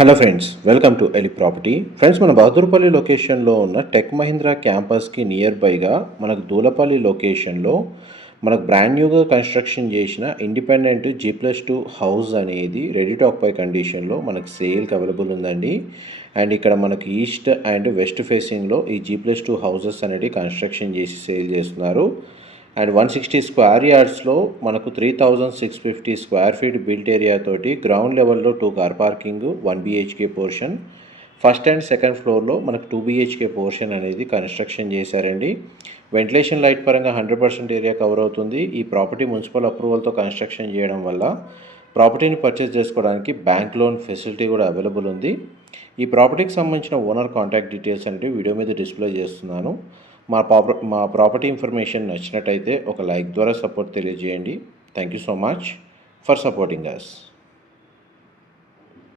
Hello friends, welcome to Eli property. Friends, మన బహదూర్పల్లి లొకేషన్లో ఉన్న టెక్ మహీంద్రా క్యాంపస్కి నియర్ బైగా మనకు దూలపల్లి లొకేషన్లో మనకు బ్రాండ్ న్యూగా కన్స్ట్రక్షన్ చేసిన ఇండిపెండెంట్ G+2 హౌస్ అనేది రెడీ టు ఆక్యుపై కండిషన్లో మనకు సేల్కి అవైలబుల్ ఉందండి. అండ్ ఇక్కడ మనకు ఈస్ట్ అండ్ వెస్ట్ ఫేసింగ్లో ఈ G+2 హౌసెస్ అనేది కన్స్ట్రక్షన్ చేసి సేల్ చేస్తున్నారు. అండ్ 160 స్క్వేర్ యార్డ్స్లో మనకు 3650 స్క్వేర్ ఫీట్ బిల్ట్ ఏరియా తోటి గ్రౌండ్ లెవెల్లో 2 car parking, 1 BHK portion, first and second ఫ్లోర్లో మనకు 2 BHK పోర్షన్ అనేది కన్స్ట్రక్షన్ చేశారండి. వెంటిలేషన్ లైట్ పరంగా 100% ఏరియా కవర్ అవుతుంది. ఈ ప్రాపర్టీ మున్సిపల్ అప్రూవల్తో కన్స్ట్రక్షన్ చేయడం వల్ల ప్రాపర్టీని పర్చేస్ చేసుకోవడానికి బ్యాంక్ లోన్ ఫెసిలిటీ కూడా అవైలబుల్ ఉంది. ఈ ప్రాపర్టీకి సంబంధించిన ఓనర్ కాంటాక్ట్ డీటెయిల్స్ అంటే వీడియో మీద డిస్ప్లే చేస్తున్నాను. మా ప్రాపర్టీ ఇన్ఫర్మేషన్ నచ్చినట్టయితే ఒక లైక్ ద్వారా సపోర్ట్ తెలియజేయండి. Thank you so much for supporting us.